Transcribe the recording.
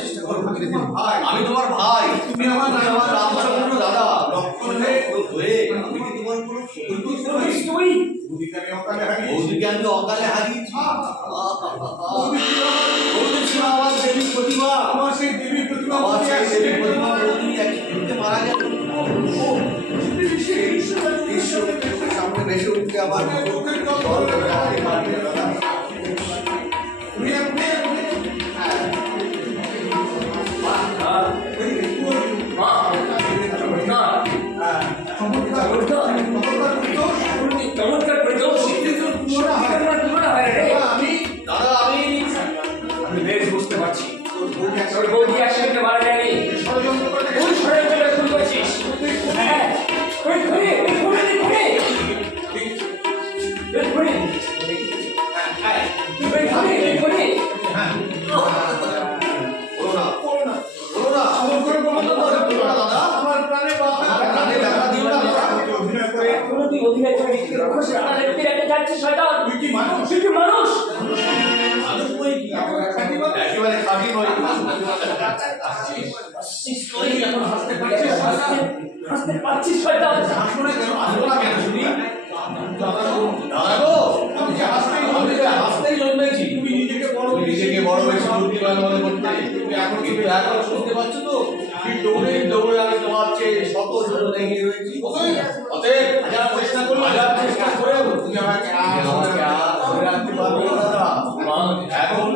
চেষ্টা করো। আমি তোমার ভাই, তুমি আমার রামচন্দ্র দাদা লক্ষ্মণের হয়ে আমি কি তোমার কোনো বৌদিকে আমি অকালে হারিয়েছি। আমার দেবী প্রতিমা, আমার সেই দেবী প্রতিমা বৌদি একদিকে মারা গেল। সামনে বেশি উঠতে আবার বুঝতে পারছি বৌদি একসাথে মারা যায়নি। নিজেকে বড় বেশি বুদ্ধিমান মনে করতে, কিন্তু এখন শুনতে পাচ্ছ তো দৌড়ে দৌড়ে আমি তোমার চেয়ে শত শত এগিয়ে রয়েছি। অতএব চেষ্টা করে তুমি আমাকে ধরে রাখতে পারবে না দাদা। এখন